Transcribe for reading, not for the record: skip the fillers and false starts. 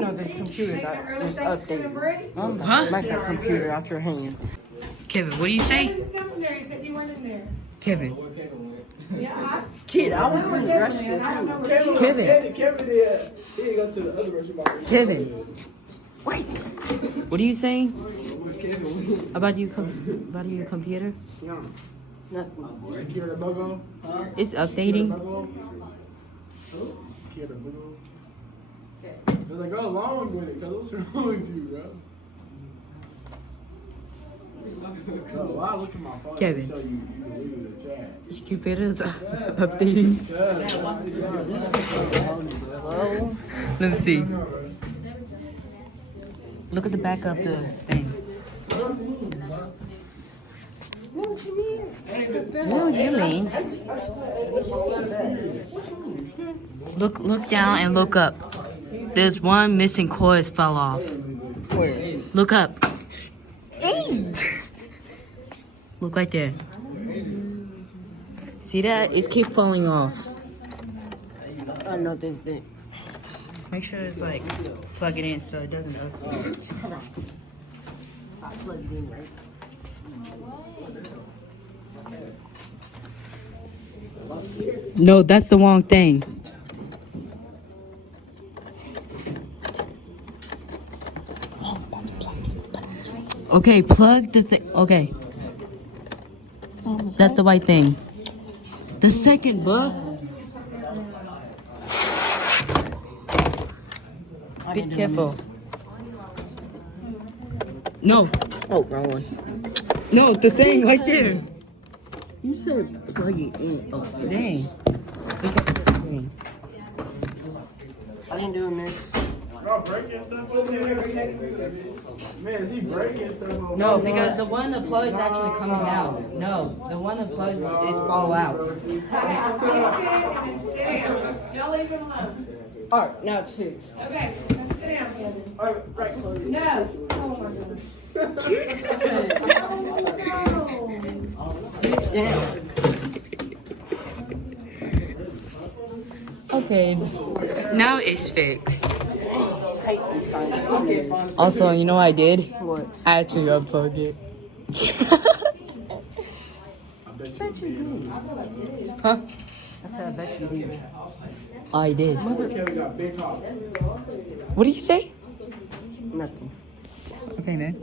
know this computer got this updated. Huh? Like that computer out your hand. Kevin, what do you say? He's coming there. He said you weren't in there. Kevin. Yeah, Kid, I was in the restroom too. Kevin. Kevin did. He didn't go to the other restroom. Kevin. Wait. What are you saying? About your computer? No. Nothing. Secure the logo. It's updating. Secure the logo. They're like, go along with it, cause what's wrong with you, bro? So, why look at my phone? Kevin. Show you deleted the chat. Your computer is updating. Let me see. Look at the back of the thing. What do you mean? Look down and look up. There's one missing coils fell off. Where? Look up. Look right there. See that? It's keep falling off. I know this bit. Make sure it's like plug it in so it doesn't update. I plugged it in, right? No, that's the wrong thing. Okay, plug the thing. Okay. That's the right thing. The second, bud. Be careful. No. Oh, wrong one. No, the thing right there. You said plug it in. Oh, Dang. Look at this thing. I ain't doing this. Bro, breaking stuff over here. Man, is he breaking stuff over here? No, because the one that plugs is actually coming out. No, the one that plugs is fall out. Y'all leave him alone. Alright, now it's fixed. Okay, sit down, Kevin. Alright, right, close it. No. Oh my goodness. No. Sit down. Okay, now it's fixed. I hate this kind of okay, fine. Also, you know what I did? What? I actually unplugged it. I bet you did. Huh? I said I bet you did. I did. Kevin got big heart. What do you say? Nothing. Okay, man.